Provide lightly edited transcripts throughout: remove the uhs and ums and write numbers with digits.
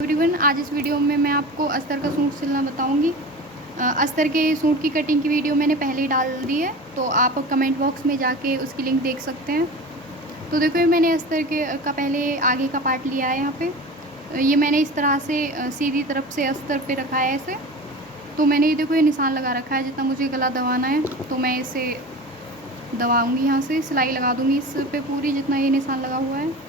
Everyone, आज इस video में मैं आपको अस्तर का सूट सिलना बताऊंगी। अस्तर के सूट की कटिंग की वीडियो मैंने पहले ही डाल दी है, तो आप कमेंट बॉक्स में जाके उसकी लिंक देख सकते हैं। तो देखो, ये मैंने अस्तर के का पहले आगे का पार्ट लिया है। यहाँ पे ये मैंने इस तरह से सीधी तरफ से अस्तर पे रखा है ऐसे। तो मैंने ये देखो, ये निशान लगा रखा है। जितना मुझे गला दबाना है तो मैं इसे दबाऊँगी, यहाँ से सिलाई लगा दूँगी इस पे पूरी, जितना ये निशान लगा हुआ है।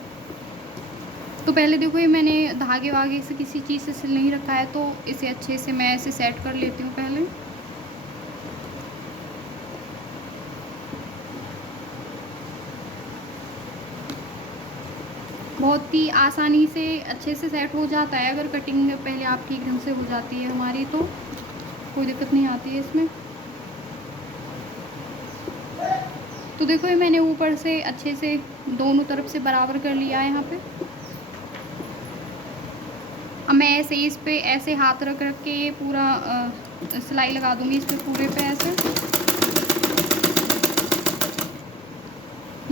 तो पहले देखो, ये मैंने धागे वागे से किसी चीज़ से सिल नहीं रखा है, तो इसे अच्छे से मैं ऐसे सेट कर लेती हूँ पहले। बहुत ही आसानी से अच्छे से सेट हो जाता है अगर कटिंग पहले आप ठीक ढंग से हो जाती है हमारी, तो कोई दिक्कत नहीं आती है इसमें। तो देखो, ये मैंने ऊपर से अच्छे से दोनों तरफ से बराबर कर लिया है यहाँ पे। अब मैं ऐसे ही इस पे ऐसे हाथ रख रख के ये पूरा सिलाई लगा दूँगी इस पे पूरे पे ऐसे।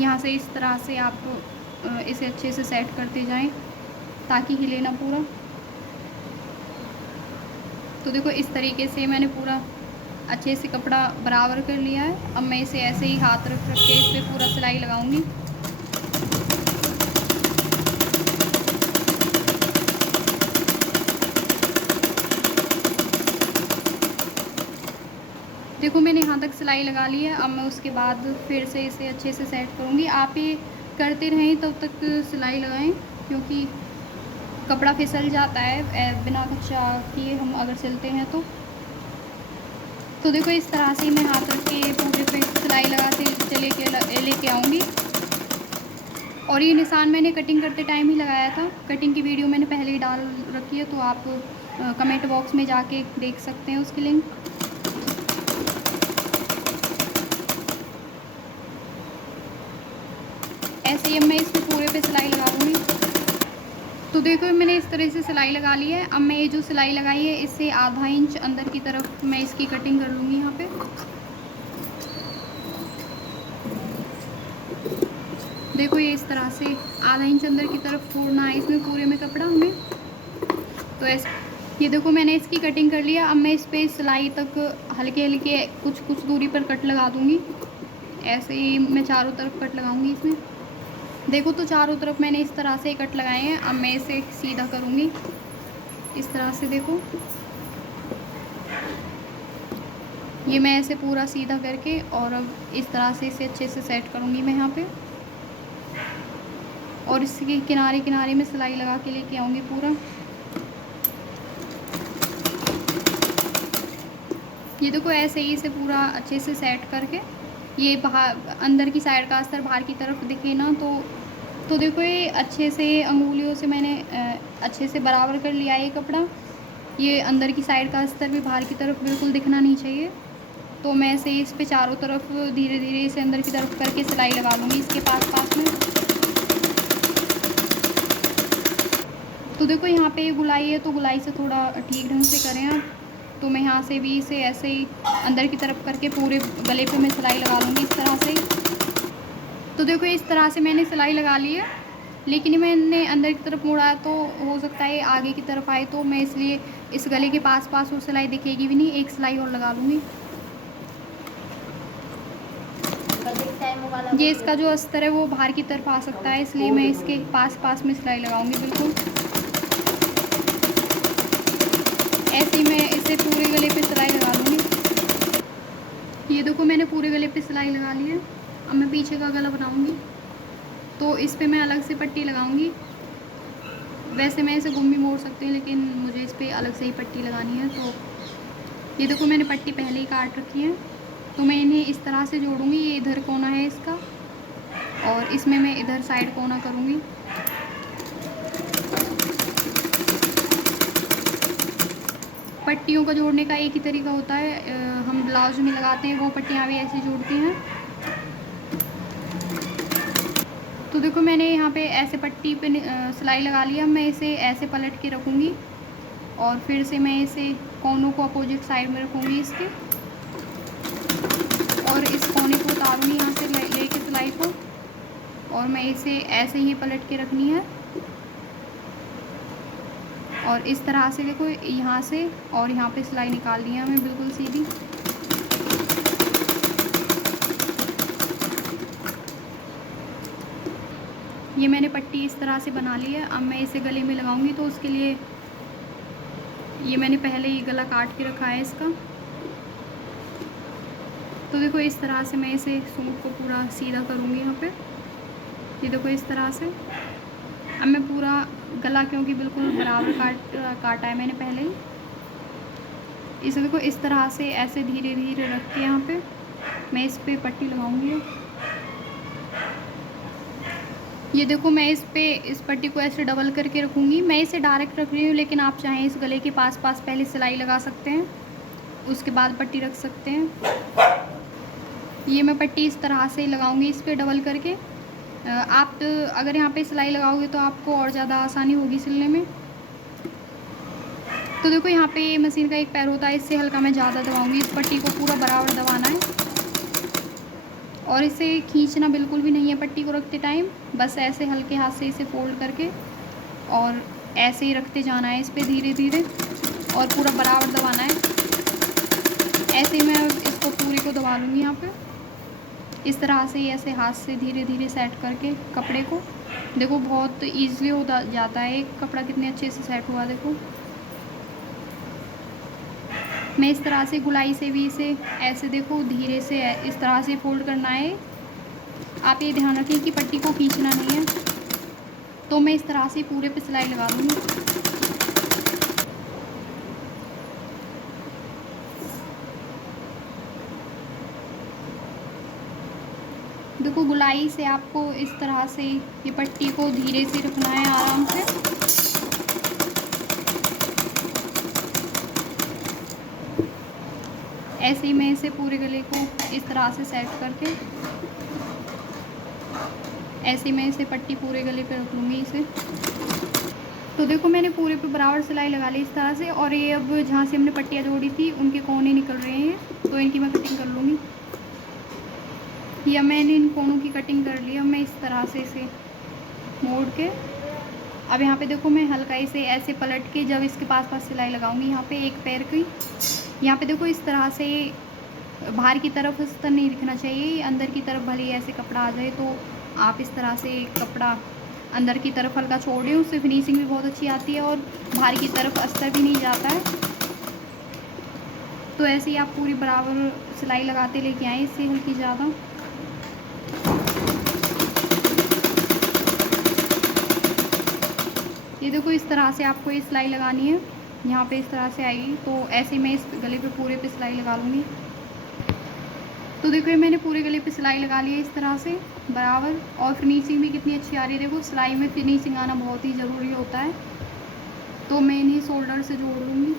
यहाँ से इस तरह से आप इसे अच्छे से सेट करते जाएं ताकि हिले ना पूरा। तो देखो, इस तरीके से मैंने पूरा अच्छे से कपड़ा बराबर कर लिया है। अब मैं इसे ऐसे ही हाथ रख रख के इस पे पूरा सिलाई लगाऊंगी। देखो, मैंने यहाँ तक सिलाई लगा ली है। अब मैं उसके बाद फिर से इसे अच्छे से सेट करूँगी। आप ये करते रहें तब तक सिलाई लगाएं, क्योंकि कपड़ा फिसल जाता है बिना कच्चा किए हम अगर सिलते हैं तो। देखो, इस तरह से मैं हाथ रख के पूरे पे सिलाई लगाते चले के लेके आऊँगी। और ये निशान मैंने कटिंग करते टाइम ही लगाया था। कटिंग की वीडियो मैंने पहले ही डाल रखी है, तो आप कमेंट बॉक्स में जाके देख सकते हैं उसकी लिंक। ऐसे ही मैं इसमें पूरे पे सिलाई लगा दूँगी। तो देखो, मैंने इस तरह से सिलाई लगा ली है। अब मैं ये जो सिलाई लगाई है इससे आधा इंच अंदर की तरफ मैं इसकी कटिंग कर लूँगी यहाँ पे। देखो, ये इस तरह से आधा इंच अंदर की तरफ छोड़ना है इसमें पूरे में कपड़ा हमें। तो ऐसे ये देखो, मैंने इसकी कटिंग कर लिया। अब मैं इस पे सिलाई तक हल्के हल्के कुछ दूरी पर कट लगा दूँगी। ऐसे ही मैं चारों तरफ कट लगाऊँगी इसमें। देखो, तो चारों तरफ मैंने इस तरह से कट लगाए हैं। अब मैं इसे सीधा करूँगी इस तरह से। देखो, ये मैं ऐसे पूरा सीधा करके और अब इस तरह से इसे अच्छे से सेट करूँगी मैं यहाँ पे। और इसके किनारे किनारे में सिलाई लगा के लेके आऊँगी पूरा। ये देखो, ऐसे ही इसे पूरा अच्छे से सेट करके ये बाहर अंदर की साइड का अस्तर बाहर की तरफ दिखे ना, तो देखो, ये अच्छे से अंगुलियों से मैंने अच्छे से बराबर कर लिया है ये कपड़ा। ये अंदर की साइड का अस्तर भी बाहर की तरफ बिल्कुल दिखना नहीं चाहिए। तो मैं ऐसे इस पे चारों तरफ धीरे धीरे इसे अंदर की तरफ करके सिलाई लगा लूँगी इसके पास में। तो देखो, यहाँ पे गुलाई है, तो गुलाई से थोड़ा ठीक ढंग से करें आप। तो मैं यहाँ से भी इसे ऐसे ही अंदर की तरफ करके पूरे गले पे मैं सिलाई लगा लूँगी इस तरह से। तो देखो, इस तरह से मैंने सिलाई लगा ली है, लेकिन मैंने अंदर की तरफ मोड़ा तो हो सकता है आगे की तरफ आए, तो मैं इसलिए इस गले के पास वो सिलाई दिखेगी भी नहीं। एक सिलाई और लगा लूँगी। ये इसका जो अस्तर है वो बाहर की तरफ आ सकता है, इसलिए मैं इसके पास में सिलाई लगाऊंगी बिल्कुल। ऐसे ही मैं इसे पूरे गले पे सिलाई लगा लूँगी। ये देखो, मैंने पूरे गले पे सिलाई लगा ली है। अब मैं पीछे का गला बनाऊंगी, तो इस पे मैं अलग से पट्टी लगाऊंगी। वैसे मैं इसे घुम भी मोड़ सकती हूँ, लेकिन मुझे इस पे अलग से ही पट्टी लगानी है। तो ये देखो, मैंने पट्टी पहले ही काट रखी है। तो मैं इन्हें इस तरह से जोड़ूंगी। ये इधर कोना है इसका, और इसमें मैं इधर साइड कोना करूँगी। पट्टियों का जोड़ने का एक ही तरीका होता है, हम ब्लाउज में लगाते हैं वो पट्टियाँ भी ऐसे जोड़ती हैं। तो देखो, मैंने यहाँ पे ऐसे पट्टी पे सिलाई लगा लिया। मैं इसे ऐसे पलट के रखूँगी और फिर से मैं इसे कोनों को अपोजिट साइड में रखूँगी इसके, और इस कोने को उतारूँगी यहाँ से लेके सिलाई को, और मैं इसे ऐसे ही पलट के रखनी है। और इस तरह से देखो यहाँ से और यहाँ पे सिलाई निकाल दी है हमें बिल्कुल सीधी। ये मैंने पट्टी इस तरह से बना ली है। अब मैं इसे गले में लगाऊंगी, तो उसके लिए ये मैंने पहले ही गला काट के रखा है इसका। तो देखो इस तरह से मैं इसे सूट को पूरा सीधा करूँगी यहाँ पे। ये देखो इस तरह से। अब मैं पूरा गला, क्योंकि बिल्कुल बराबर काटा है मैंने पहले ही, इसे देखो इस तरह से ऐसे धीरे धीरे रख के यहाँ पे मैं इस पे पट्टी लगाऊंगी। ये देखो मैं इस पट्टी को ऐसे डबल करके रखूँगी। मैं इसे डायरेक्ट रख रही हूँ, लेकिन आप चाहें इस गले के पास पहले सिलाई लगा सकते हैं, उसके बाद पट्टी रख सकते हैं। ये मैं पट्टी इस तरह से लगाऊंगी इस पर डबल करके। आप अगर यहाँ पे सिलाई लगाओगे तो आपको और ज़्यादा आसानी होगी सिलने में। तो देखो यहाँ पे मशीन का एक पैर होता है, इससे हल्का मैं ज़्यादा दबाऊंगी। इस पट्टी को पूरा बराबर दबाना है और इसे खींचना बिल्कुल भी नहीं है पट्टी को रखते टाइम। बस ऐसे हल्के हाथ से इसे फोल्ड करके और ऐसे ही रखते जाना है इस पर धीरे धीरे, और पूरा बराबर दबाना है। ऐसे ही मैं इसको पूरी को दबा लूँगी यहाँ पे इस तरह से, ऐसे हाथ से धीरे धीरे सेट करके कपड़े को। देखो बहुत ईज़िली हो जाता है, एक कपड़ा कितने अच्छे से सेट हुआ। देखो मैं इस तरह से गुलाई से भी इसे ऐसे देखो धीरे से इस तरह से फोल्ड करना है। आप ये ध्यान रखें कि पट्टी को खींचना नहीं है। तो मैं इस तरह से पूरे पे सिलाई लगा दूँगी। देखो गुलाई से आपको इस तरह से ये पट्टी को धीरे से रखना है आराम से। ऐसे ही मैं इसे पूरे गले को इस तरह से सेट करके ऐसे ही मैं इसे पट्टी पूरे गले पे रख लूँगी इसे। तो देखो मैंने पूरे पे बराबर सिलाई लगा ली इस तरह से, और ये अब जहाँ से हमने पट्टियाँ जोड़ी थी उनके कोने निकल रहे हैं, तो इनकी मैं कटिंग कर लूँगी। या मैंने इन कोनों की कटिंग कर ली। अब मैं इस तरह से इसे मोड़ के, अब यहाँ पे देखो मैं हल्का इसे ऐसे पलट के जब इसके पास सिलाई लगाऊंगी यहाँ पे एक पैर की, यहाँ पे देखो इस तरह से बाहर की तरफ अस्तर नहीं दिखना चाहिए, अंदर की तरफ भले ऐसे कपड़ा आ जाए। तो आप इस तरह से कपड़ा अंदर की तरफ हल्का छोड़ें, उससे फिनिशिंग भी बहुत अच्छी आती है और बाहर की तरफ अस्तर भी नहीं जाता है। तो ऐसे ही आप पूरी बराबर सिलाई लगाते लेके आएँ, इससे हल्की ज़्यादा। ये देखो इस तरह से आपको ये सिलाई लगानी है, यहाँ पे इस तरह से आएगी। तो ऐसे ही मैं इस गले पे पूरे पे सिलाई लगा लूँगी। तो देखो ये मैंने पूरे गले पे सिलाई लगा ली है इस तरह से बराबर, और फिनिशिंग भी कितनी अच्छी आ रही है। देखो सिलाई में फिनिशिंग आना बहुत ही ज़रूरी होता है। तो मैं इन्हीं शोल्डर से जोड़ लूँगी।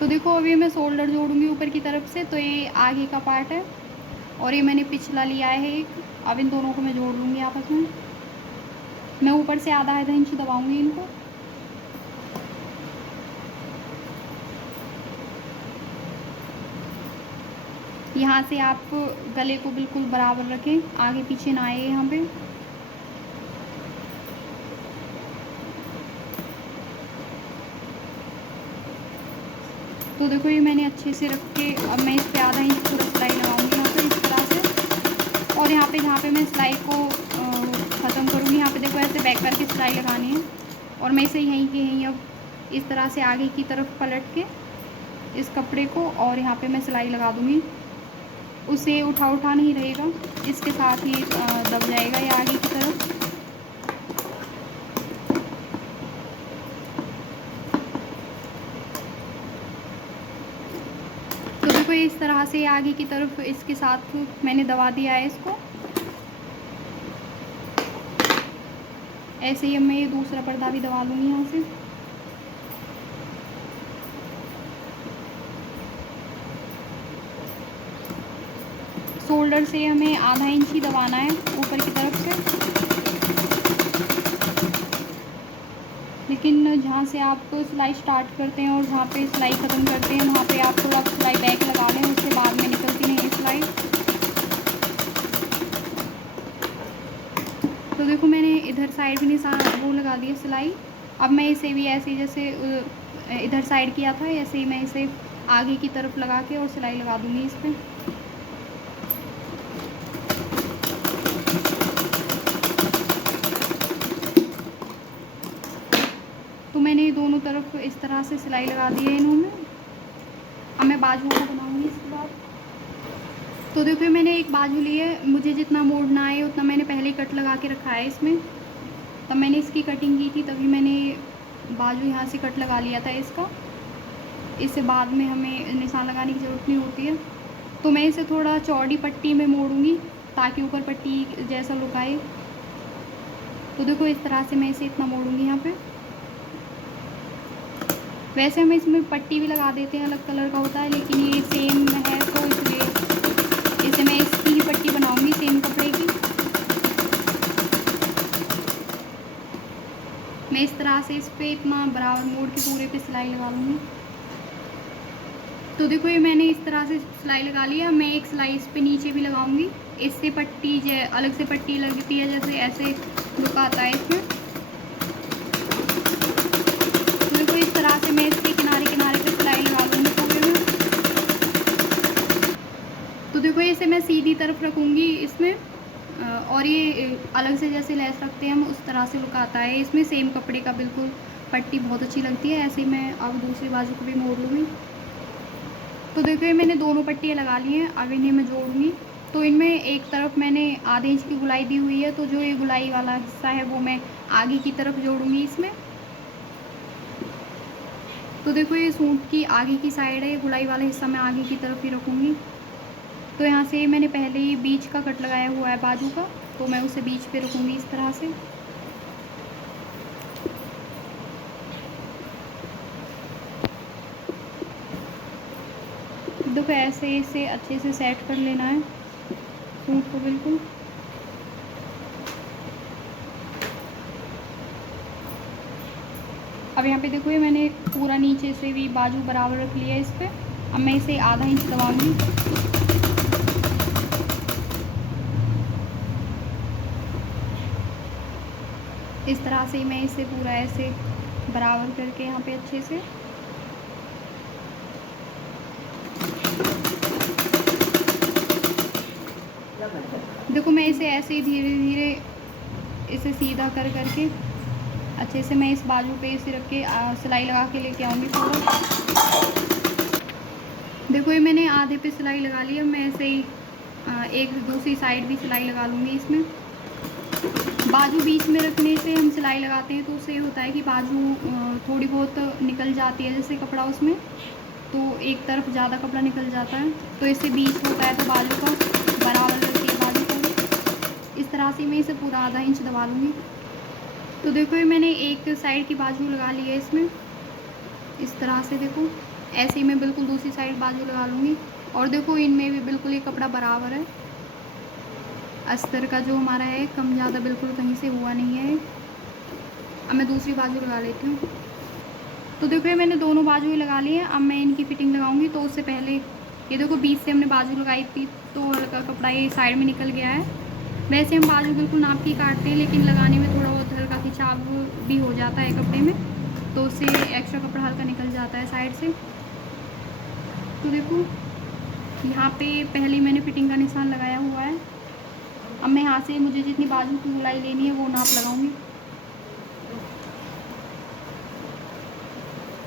तो देखो अभी मैं शोल्डर जोड़ूँगी ऊपर की तरफ से, तो ये आगे का पार्ट है और ये मैंने पिछला लिया है एक। अब इन दोनों को मैं जोड़ लूँगी आपस में। मैं ऊपर से आधा इंच दबाऊँगी इनको। यहाँ से आप गले को बिल्कुल बराबर रखें, आगे पीछे ना आए यहाँ पे। तो देखो ये मैंने अच्छे से रख के, अब मैं इस पे आधा इंच पूरा सिलाई लगाऊंगी यहाँ पे इस तरह से। और यहाँ पे जहाँ पे मैं सिलाई को ख़त्म करूँगी, यहाँ पे देखो ऐसे बैक करके सिलाई लगानी है। और मैं इसे यहीं के यहीं अब इस तरह से आगे की तरफ पलट के इस कपड़े को, और यहाँ पे मैं सिलाई लगा दूँगी। उसे उठा नहीं रहेगा, इसके साथ ही दब जाएगा ये आगे की तरफ। तो देखो इस तरह से आगे की तरफ इसके साथ मैंने दबा दिया है इसको। ऐसे ही अब मैं ये दूसरा पर्दा भी दबा लूँगी यहाँ से। शोल्डर से हमें आधा इंच ही दबाना है ऊपर की तरफ से, लेकिन जहाँ से आप सिलाई स्टार्ट करते हैं और जहाँ पे सिलाई ख़त्म करते हैं वहाँ पे आप थोड़ा सिलाई बैक लगा लें, उससे बाद में निकलती नहीं है सिलाई। तो देखो मैंने इधर साइड भी निशान वो लगा दिया सिलाई, अब मैं इसे भी ऐसे ही जैसे इधर साइड किया था ऐसे ही मैं इसे आगे की तरफ लगा के और सिलाई लगा दूँगी इस पर। तो मैंने दोनों तरफ इस तरह से सिलाई लगा दी है इन्होंने। अब मैं बाजुओं को बनाऊँगी इसके बाद। तो देखिए मैंने एक बाजू ली है, मुझे जितना मोड़ना है उतना मैंने पहले ही कट लगा के रखा है इसमें। तब मैंने इसकी कटिंग की थी तभी मैंने बाजू यहाँ से कट लगा लिया था इसका। इससे बाद में हमें निशान लगाने की ज़रूरत नहीं होती है। तो मैं इसे थोड़ा चौड़ी पट्टी में मोड़ूँगी ताकि ऊपर पट्टी जैसा लुक आए। तो देखो इस तरह से मैं इसे इतना मोड़ूँगी यहाँ पे। वैसे हम इसमें पट्टी भी लगा देते हैं, अलग कलर का होता है, लेकिन ये सेम है तो इसलिए इसे मैं इसकी ही पट्टी बनाऊँगी सेम कपड़े की। मैं इस तरह से इस पे इतना बराबर मोड़ के पूरे पे सिलाई लगा लूँगी। तो देखो ये मैंने इस तरह से सिलाई लगा लिया। मैं एक सिलाई इस पे नीचे भी लगाऊंगी, इससे पट्टी अलग से पट्टी लगती है, जैसे ऐसे लुक आता है इसमें। तो देखो इस तरह से मैं इसके किनारे किनारे पे सिलाई लगा लूँगी पूरे में। तो देखो इसे मैं सीधी तरफ रखूँगी इसमें, और ये अलग से जैसे लेस रखते हैं हम उस तरह से लुक आता है इसमें। सेम कपड़े का बिल्कुल पट्टी बहुत अच्छी लगती है। ऐसे ही मैं अब दूसरी बाजू को भी मोड़ लूँगी। तो देखिए मैंने दोनों पट्टियाँ लगा ली हैं, अब इन्हें मैं जोड़ूँगी। तो इनमें एक तरफ मैंने आधे इंच की गुलाई दी हुई है, तो जो ये गुलाई वाला हिस्सा है वो मैं आगे की तरफ जोड़ूँगी इसमें। तो देखो ये सूट की आगे की साइड है, ये गुलाई वाला हिस्सा मैं आगे की तरफ ही रखूँगी। तो यहाँ से मैंने पहले ही बीच का कट लगाया हुआ है बाजू का, तो मैं उसे बीच पे रखूँगी इस तरह से। देखो ऐसे इसे अच्छे से सेट कर लेना है सूट को बिल्कुल। अब यहाँ पे देखो ये मैंने पूरा नीचे से भी बाजू बराबर रख लिया है इस पर। अब मैं इसे आधा इंच दबाऊंगी। इस तरह से मैं इसे पूरा ऐसे बराबर करके यहाँ पे अच्छे से देखो मैं इसे ऐसे ही धीरे धीरे इसे सीधा कर करके अच्छे से मैं इस बाजू पे इसे रख के सिलाई लगा के लेके आऊँगी पूरा। देखो ये मैंने आधे पे सिलाई लगा ली है। मैं ऐसे ही एक दूसरी साइड भी सिलाई लगा लूँगी इसमें। बाजू बीच में रखने से हम सिलाई लगाते हैं तो उससे ये होता है कि बाजू थोड़ी बहुत निकल जाती है जैसे कपड़ा उसमें, तो एक तरफ ज़्यादा कपड़ा निकल जाता है, तो इससे बीच होता है तो बाजू का बराबर रहती है बाजू को। इस तरह से मैं इसे पूरा आधा इंच दबा लूँगी। तो देखो ये मैंने एक साइड की बाजू लगा ली है इसमें इस तरह से। देखो ऐसे ही मैं बिल्कुल दूसरी साइड बाजू लगा लूँगी। और देखो इनमें भी बिल्कुल ये कपड़ा बराबर है, अस्तर का जो हमारा है कम ज़्यादा बिल्कुल कहीं से हुआ नहीं है। अब मैं दूसरी बाजू लगा लेती हूँ। तो देखो ये मैंने दोनों बाजू ही लगा ली है। अब मैं इनकी फिटिंग लगाऊंगी। तो उससे पहले ये देखो बीच से हमने बाजू लगाई थी तो हल्का कपड़ा ये साइड में निकल गया है। वैसे हम बाजू बिल्कुल नाप की काटते हैं, लेकिन लगाने में थोड़ा बहुत हल्का खिंचाव भी हो जाता है कपड़े में, तो उससे एक्स्ट्रा कपड़ा हल्का निकल जाता है साइड से। तो देखो यहाँ पे पहले मैंने फिटिंग का निशान लगाया हुआ है। अब मैं यहाँ से मुझे जितनी बाजू की गुलाई लेनी है वो नाप लगाऊंगी।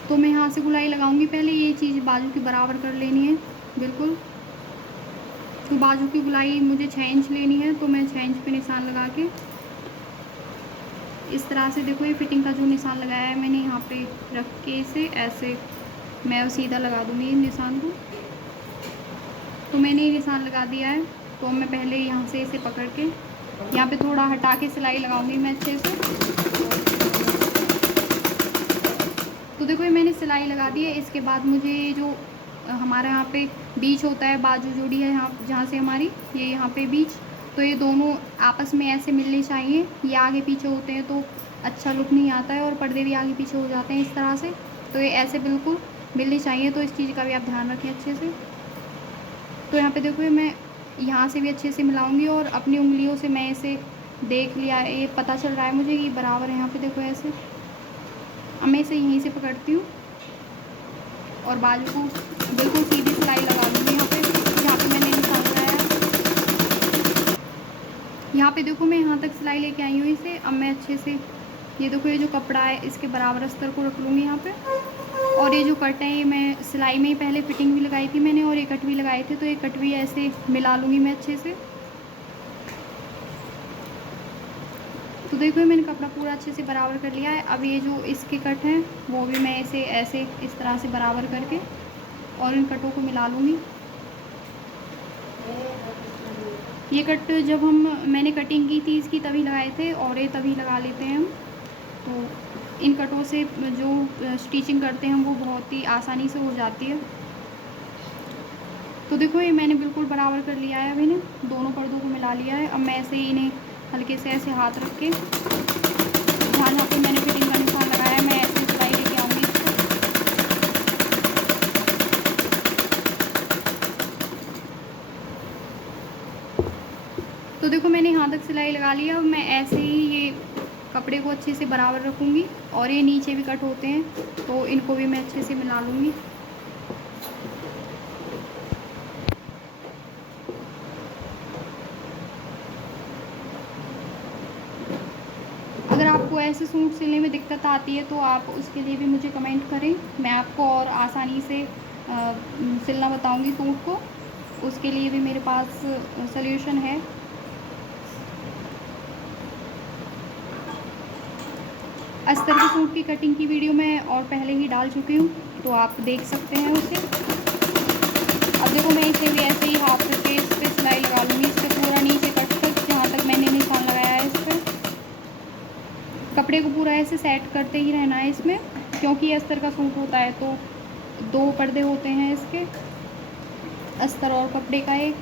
तो मैं यहाँ से गुलाई लगाऊंगी। पहले ये चीज़ बाजू की बराबर कर लेनी है बिल्कुल। तो बाजू की गुलाई मुझे 6 इंच लेनी है, तो मैं 6 इंच पे निशान लगा के इस तरह से देखो ये फिटिंग का जो निशान लगाया है मैंने यहाँ पे रख के इसे ऐसे मैं सीधा लगा दूँगी निशान को। तो मैंने ये निशान लगा दिया है। तो मैं पहले यहाँ से इसे पकड़ के यहाँ पे थोड़ा हटा के सिलाई लगाऊंगी मैं अच्छे से। तो देखो ये मैंने सिलाई लगा दी है। इसके बाद मुझे जो हमारा यहाँ पे बीच होता है, बाजू जोड़ी है यहाँ जहाँ से हमारी ये यहाँ पे बीच, तो ये दोनों आपस में ऐसे मिलने चाहिए। ये आगे पीछे होते हैं तो अच्छा लुक नहीं आता है, और पर्दे भी आगे पीछे हो जाते हैं इस तरह से। तो ये ऐसे बिल्कुल मिलने चाहिए, तो इस चीज़ का भी आप ध्यान रखें अच्छे से। तो यहाँ पे देखो मैं यहाँ से भी अच्छे से मिलाऊंगी, और अपनी उंगलियों से मैं इसे देख लिया, ये पता चल रहा है मुझे कि बराबर है। यहाँ पे देखो ऐसे अब मैं इसे यहीं से पकड़ती हूँ और बाजू को बिल्कुल सीधी सिलाई लगा लूँगी यहाँ पे, जहाँ पे मैंने निशान लगाया है। यहाँ पे देखो मैं यहाँ तक सिलाई लेके आई हूँ इसे। अब मैं अच्छे से ये देखो, ये जो कपड़ा है इसके बराबर अस्तर को रख लूँगी यहाँ पे। और ये जो कट है ये मैं सिलाई में ही पहले फिटिंग भी लगाई थी मैंने, और ये कट भी लगाए थे, तो ये कट भी ऐसे मिला लूँगी मैं अच्छे से। तो देखो मैंने कपड़ा पूरा अच्छे से बराबर कर लिया है। अब ये जो इसके कट हैं वो भी मैं इसे ऐसे इस तरह से बराबर करके और इन कटों को मिला लूँगी। ये कट जब मैंने कटिंग की थी इसकी तभी लगाए थे, और ये तभी लगा लेते हैं हम। तो इन कटों से जो स्टिचिंग करते हैं वो बहुत ही आसानी से हो जाती है। तो देखो ये मैंने बिल्कुल बराबर कर लिया है, अभी ने दोनों पर्दों को मिला लिया है। अब मैं ऐसे ही इन्हें हल्के से ऐसे हाथ रख के जहाँ जहाँ पे मैंने फिटिंग का निशान लगाया है मैं ऐसे सिलाई लेके आऊँगी इसको। तो देखो मैंने यहाँ तक सिलाई लगा लिया। अब मैं ऐसे ही ये कपड़े को अच्छे से बराबर रखूँगी, और ये नीचे भी कट होते हैं तो इनको भी मैं अच्छे से मिला लूँगी। अगर आपको ऐसे सूट सिलने में दिक्कत आती है तो आप उसके लिए भी मुझे कमेंट करें, मैं आपको और आसानी से सिलना बताऊंगी सूट को। उसके लिए भी मेरे पास सल्यूशन है। अस्तर के सूट की कटिंग की वीडियो मैं और पहले ही डाल चुकी हूँ, तो आप देख सकते हैं उसे। अब देखो मैं इसे भी ऐसे ही हाथ करके इस पर सिलाई लगा लूँगी, इस पर पूरा नीचे कट तक जहाँ तक मैंने निशान लगाया है। इस पर कपड़े को पूरा ऐसे सेट करते ही रहना है इसमें, क्योंकि ये अस्तर का सूट होता है तो 2 पर्दे होते हैं इसके, अस्तर और कपड़े का एक।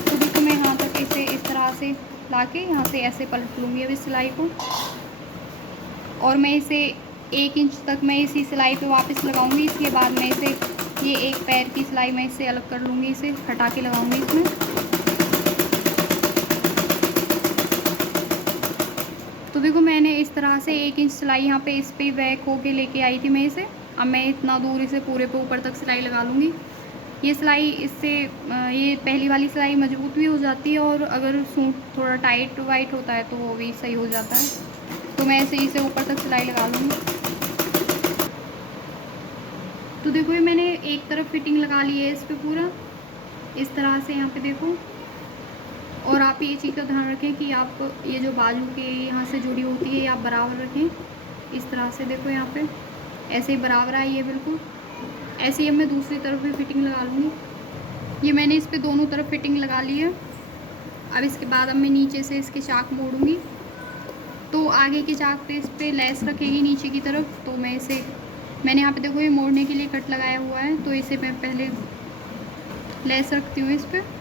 तो देखो मैं यहाँ तक इसे इस तरह से लाके यहाँ से ऐसे पलट लूँगी अब इस सिलाई को, और मैं इसे 1 इंच तक मैं इसी सिलाई पे वापस लगाऊंगी। इसके बाद मैं इसे ये एक पैर की सिलाई मैं इससे अलग कर लूँगी, इसे हटा के लगाऊंगी इसमें। तो देखो मैंने इस तरह से 1 इंच सिलाई यहाँ पे इस पे बैक होके लेके आई थी मैं इसे। अब मैं इतना दूर इसे पूरे पे ऊपर तक सिलाई लगा लूँगी। ये सिलाई इससे ये पहली वाली सिलाई मजबूत भी हो जाती है, और अगर सूट थोड़ा टाइट वाइट होता है तो वो भी सही हो जाता है। तो मैं ऐसे इसे ऊपर तक सिलाई लगा लूँगी। तो देखो ये मैंने एक तरफ फिटिंग लगा ली है इस पर पूरा इस तरह से यहाँ पे देखो। और आप ये चीज़ का ध्यान रखें कि आप ये जो बाजू के यहाँ से जुड़ी होती है ये आप बराबर रखें इस तरह से। देखो यहाँ पे ऐसे ही बराबर आई है बिल्कुल। ऐसे ही अब मैं दूसरी तरफ भी फिटिंग लगा लूँगी। ये मैंने इस पे दोनों तरफ फिटिंग लगा ली है। अब इसके बाद अब मैं नीचे से इसके चाक मोड़ूँगी, तो आगे के चाक पे इस पर लेस रखेगी नीचे की तरफ। तो मैंने यहाँ पे देखो ये मोड़ने के लिए कट लगाया हुआ है, तो इसे मैं पहले लेस रखती हूँ इस पर।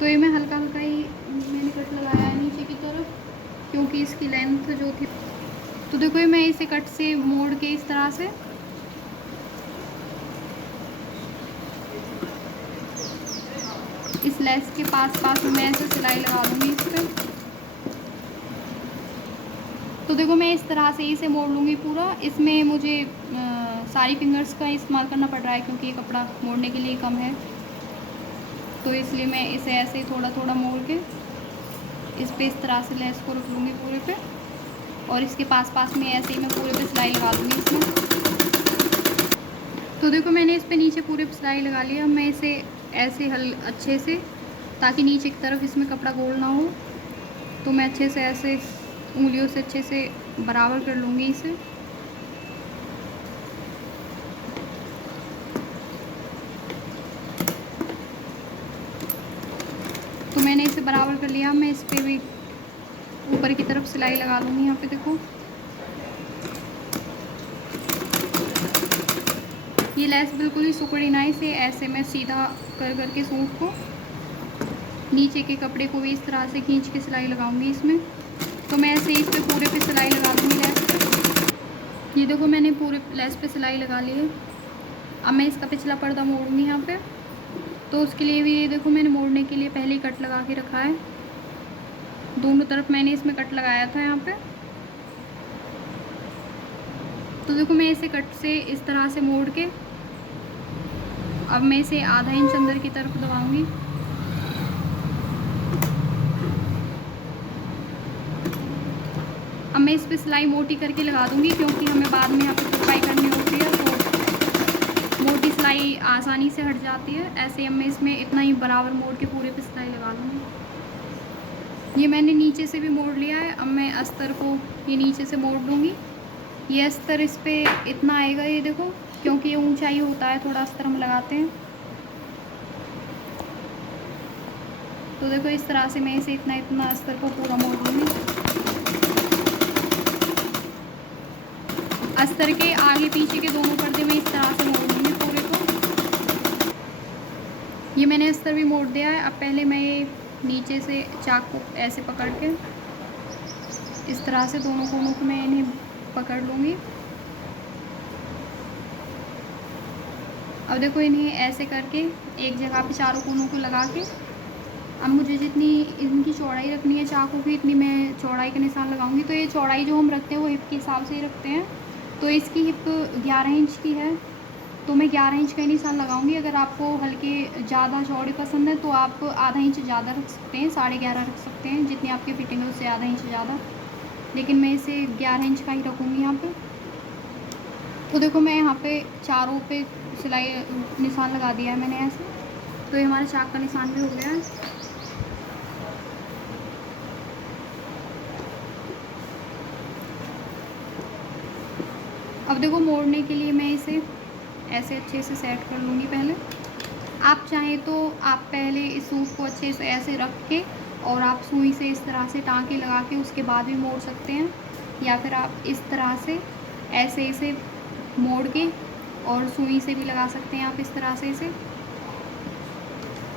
तो ये मैं हल्का हल्का ही मैंने कट लगाया है नीचे की तरफ, क्योंकि इसकी लेंथ जो थी। तो देखो ये मैं इसे कट से मोड़ के इस तरह से इस लेस के पास में मैं ऐसे सिलाई लगा लूँगी इस पर। तो देखो मैं इस तरह से इसे मोड़ लूँगी पूरा। इसमें मुझे सारी फिंगर्स का इस्तेमाल करना पड़ रहा है, क्योंकि ये कपड़ा मोड़ने के लिए कम है, तो इसलिए मैं इसे ऐसे ही थोड़ा थोड़ा मोड़ के इस पे इस तरह से लेस को रख लूँगी पूरे पे, और इसके पास में ऐसे ही मैं पूरे पे सिलाई लगा दूँगी इसमें। तो देखो मैंने इस पे नीचे पूरे पे सिलाई लगा लिया। मैं इसे ऐसे अच्छे से, ताकि नीचे की तरफ इसमें कपड़ा गोल ना हो, तो मैं अच्छे से ऐसे उंगलियों से अच्छे से बराबर कर लूँगी इसे। तो मैंने इसे बराबर कर लिया। मैं इस पे भी ऊपर की तरफ सिलाई लगा लूँगी। यहाँ पे देखो ये लेस बिल्कुल ही सुकड़ी ना, इसे ऐसे मैं सीधा कर के सूट को नीचे के कपड़े को भी इस तरह से खींच के सिलाई लगाऊंगी इसमें। तो मैं ऐसे इस पे पूरे पे सिलाई लगा लूँगी लेस पे। ये देखो मैंने पूरे लेस पे सिलाई लगा ली है। अब मैं इसका पिछला पर्दा मोड़ूंगी यहाँ पे। तो उसके लिए भी ये देखो मैंने मोड़ने के लिए पहले ही कट लगा के रखा है। दोनों तरफ मैंने इसमें कट लगाया था यहाँ पे। तो देखो मैं इसे कट से इस तरह से मोड़ के अब मैं इसे आधा इंच अंदर की तरफ दबाऊंगी। अब मैं इस पर सिलाई मोटी करके लगा दूंगी, क्योंकि हमें बाद में यहाँ पे तुरपाई करनी होती है तो मोटी सिलाई आसानी से हट जाती है। ऐसे अब मैं इसमें इतना ही बराबर मोड़ के पूरे पे सिलाई लगा लूँगी। ये मैंने नीचे से भी मोड़ लिया है। अब मैं अस्तर को ये नीचे से मोड़ लूँगी। ये अस्तर इस पर इतना आएगा, ये देखो, क्योंकि ये ऊंचाई होता है थोड़ा अस्तर हम लगाते हैं। तो देखो इस तरह से मैं इसे इतना अस्तर को पूरा मोड़ लूँगी। अस्तर के आगे पीछे के दोनों पर्दे में इस तरह से मोड़ लूँगी पूरे को। ये मैंने अस्तर भी मोड़ दिया है। अब पहले मैं ये नीचे से चाक को ऐसे पकड़ के इस तरह से दोनों कोनों को मैं इन्हें पकड़ लूँगी। अब देखो इन्हें ऐसे करके एक जगह पे चारों कोनों को लगा के अब मुझे जितनी इनकी चौड़ाई रखनी है चाकू की, इतनी मैं चौड़ाई का निशान लगाऊंगी। तो ये चौड़ाई जो हम रखते हैं वो हिप के हिसाब से ही रखते हैं। तो इसकी हिप 11 इंच की है, तो मैं 11 इंच का ही निशान लगाऊंगी। अगर आपको हल्के ज़्यादा चौड़े पसंद है तो आप आधा इंच ज़्यादा रख सकते हैं, 11.5 रख सकते हैं, जितनी आपकी फिटिंग है उससे आधा इंच ज़्यादा। लेकिन मैं इसे 11 इंच का ही रखूँगी यहाँ पर। तो देखो मैं यहाँ पे चारों पे सिलाई निशान लगा दिया है मैंने ऐसे। तो ये हमारे चाक का निशान भी हो गया है। अब देखो मोड़ने के लिए मैं इसे ऐसे अच्छे से सेट कर लूँगी पहले। आप चाहें तो आप पहले इस सूट को अच्छे से ऐसे रख के और आप सुई से इस तरह से टाँके लगा के उसके बाद भी मोड़ सकते हैं, या फिर आप इस तरह से ऐसे इसे मोड़ के और सुई से भी लगा सकते हैं। आप इस तरह से इसे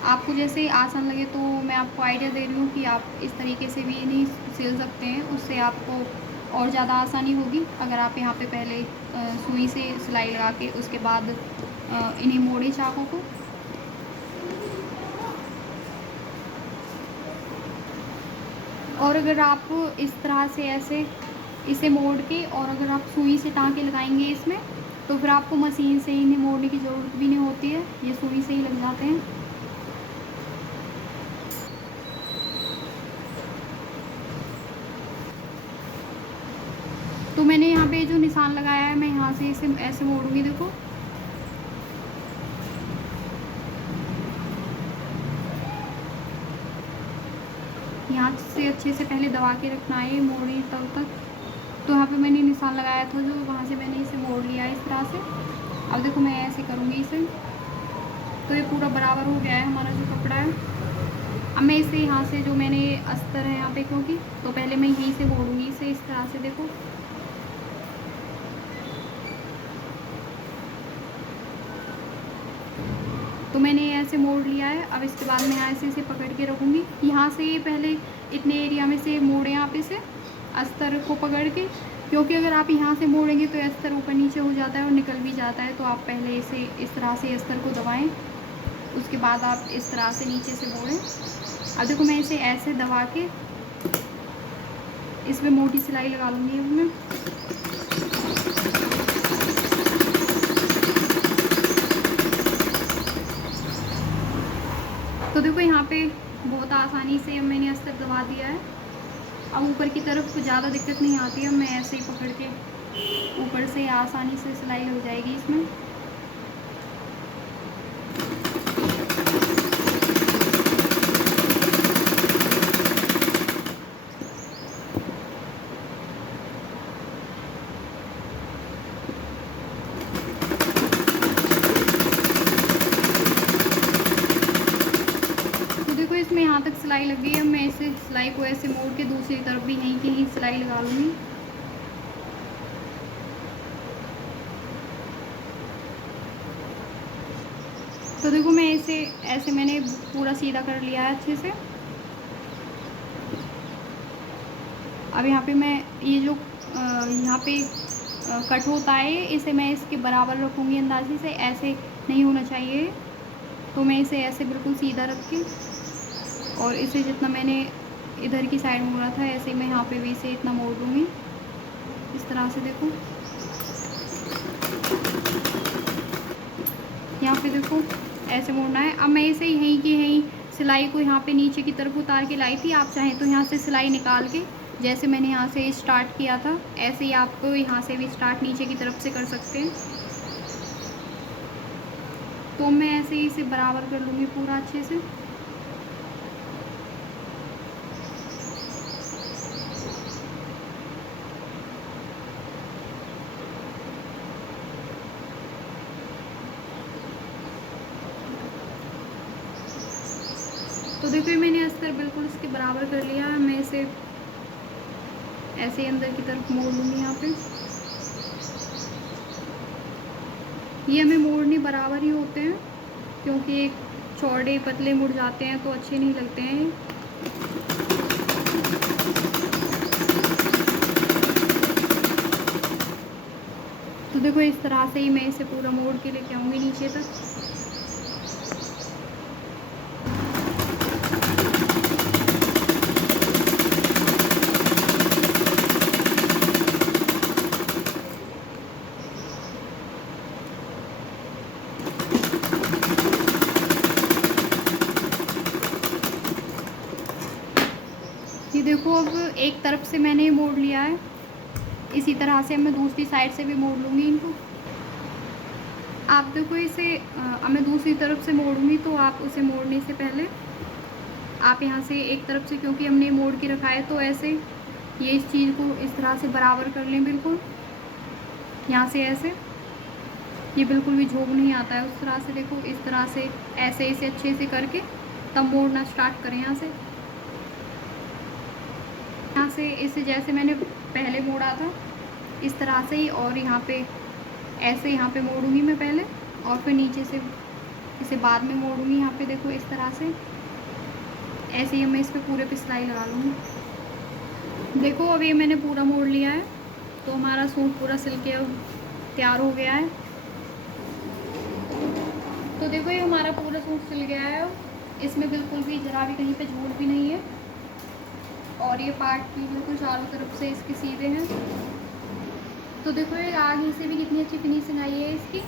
आपको जैसे आसान लगे। तो मैं आपको आइडिया दे रही हूँ कि आप इस तरीके से भी इन्हें सिल सकते हैं, उससे आपको और ज़्यादा आसानी होगी। अगर आप यहाँ पे पहले सुई से सिलाई लगा के उसके बाद इन्हें मोड़े चाकों को। और अगर आप इस तरह से ऐसे इसे मोड़ के और अगर आप सुई से टाँके लगाएंगे इसमें, तो फिर आपको मशीन से इन्हें मोड़ने की ज़रूरत भी नहीं होती है, ये सुई से ही लग जाते हैं। तो मैंने यहाँ पे जो निशान लगाया है मैं यहाँ से इसे ऐसे मोड़ूंगी। देखो यहाँ से अच्छे से पहले दबा के रखना है मोड़ी तब तक। तो यहाँ पे मैंने निशान लगाया था जो, वहाँ से मैंने इसे मोड़ लिया है इस तरह से। अब देखो मैं ऐसे करूँगी इसे। तो ये पूरा बराबर हो गया है हमारा जो कपड़ा है। अब मैं इसे यहाँ से जो मैंने अस्तर है यहाँ पे, क्योंकि तो पहले मैं यहीं से मोड़ूंगी इसे इस तरह से। देखो तो मैंने ऐसे मोड़ लिया है। अब इसके बाद मैं यहाँ से इसे पकड़ के रखूँगी। यहाँ से पहले इतने एरिया में से मोड़ें आप इसे अस्तर को पकड़ के, क्योंकि अगर आप यहाँ से मोड़ेंगे तो अस्तर ऊपर नीचे हो जाता है और निकल भी जाता है। तो आप पहले इसे इस तरह से अस्तर को दबाएं, उसके बाद आप इस तरह से नीचे से मोड़ें। अब देखो मैं इसे ऐसे दबा के इसमें मोटी सिलाई लगा लूँगी। अब मैं तो देखो यहाँ पे बहुत आसानी से अब मैंने अस्तर दबा दिया है। अब ऊपर की तरफ ज़्यादा दिक्कत नहीं आती है। मैं ऐसे ही पकड़ के ऊपर से आसानी से सिलाई लग जाएगी इसमें। इसमें यहाँ तक सिलाई लग गई है। मैं इसे सिलाई को ऐसे मोड़ के दूसरी तरफ भी यहीं की ही सिलाई लगा लूँगी। तो देखो मैं इसे ऐसे मैंने पूरा सीधा कर लिया है अच्छे से। अब यहाँ पे मैं ये जो यहाँ पे कट होता है इसे मैं इसके बराबर रखूँगी अंदाजे से। ऐसे नहीं होना चाहिए। तो मैं इसे ऐसे बिल्कुल सीधा रख के और इसे जितना मैंने इधर की साइड मोड़ा था, ऐसे ही मैं यहाँ पे भी इसे इतना मोड़ लूँगी इस तरह से। देखो यहाँ पे देखो ऐसे मोड़ना है। अब मैं इसे यहीं की यहीं सिलाई को यहाँ पे नीचे की तरफ उतार के लाई थी। आप चाहें तो यहाँ से सिलाई निकाल के, जैसे मैंने यहाँ से स्टार्ट किया था, ऐसे ही आप यहाँ से भी स्टार्ट नीचे की तरफ से कर सकते हैं। तो मैं ऐसे ही इसे बराबर कर लूँगी पूरा अच्छे से। तो देखो मैंने अस्तर बिल्कुल इसके बराबर कर लिया है। मैं इसे ऐसे ही अंदर की तरफ मोड़ लूँगी यहाँ पे। ये हमें मोड़ने बराबर ही होते हैं, क्योंकि एक चौड़े पतले मुड़ जाते हैं तो अच्छे नहीं लगते हैं। तो देखो इस तरह से ही मैं इसे पूरा मोड़ के लेके आऊँगी नीचे तक। ये देखो अब एक तरफ से मैंने मोड़ लिया है, इसी तरह से मैं दूसरी साइड से भी मोड़ लूँगी इनको। आप देखो इसे अब मैं दूसरी तरफ से मोड़ूंगी, तो आप उसे मोड़ने से पहले आप यहाँ से एक तरफ से, क्योंकि हमने मोड़ के रखा है, तो ऐसे ये इस चीज़ को इस तरह से बराबर कर लें बिल्कुल। यहाँ से ऐसे ये बिल्कुल भी झोंक नहीं आता है उस तरह से। देखो इस तरह से ऐसे इसे अच्छे से करके तब मोड़ना स्टार्ट करें यहाँ से। यहाँ से इसे जैसे मैंने पहले मोड़ा था इस तरह से ही, और यहाँ पे ऐसे यहाँ पे मोड़ूंगी मैं पहले, और फिर नीचे से इसे बाद में मोड़ूंगी यहाँ पे। देखो इस तरह से ऐसे ही मैं इस पे पूरे पे सिलाई लगा लूँगी। देखो अब ये मैंने पूरा मोड़ लिया है, तो हमारा सूट पूरा सिल के तैयार हो गया है। तो देखो ये हमारा पूरा सूट सिल गया है, इसमें बिल्कुल भी ज़रा भी कहीं पे झूठ भी नहीं है, और ये पार्ट भी बिल्कुल चारों तरफ से इसके सीधे हैं। तो देखो ये आगे से भी कितनी अच्छी फिनिशिंग आई है इसकी।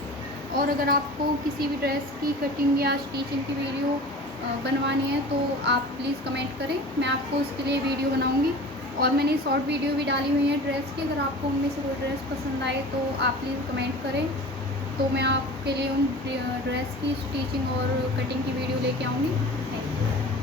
और अगर आपको किसी भी ड्रेस की कटिंग या स्टिचिंग की वीडियो बनवानी है तो आप प्लीज़ कमेंट करें, मैं आपको उसके लिए वीडियो बनाऊंगी। और मैंने शॉर्ट वीडियो भी डाली हुई है ड्रेस की, अगर आपको उनमें से कोई ड्रेस पसंद आए तो आप प्लीज़ कमेंट करें, तो मैं आपके लिए उन ड्रेस की स्टिचिंग और कटिंग की वीडियो लेके आऊँगी। Thank you.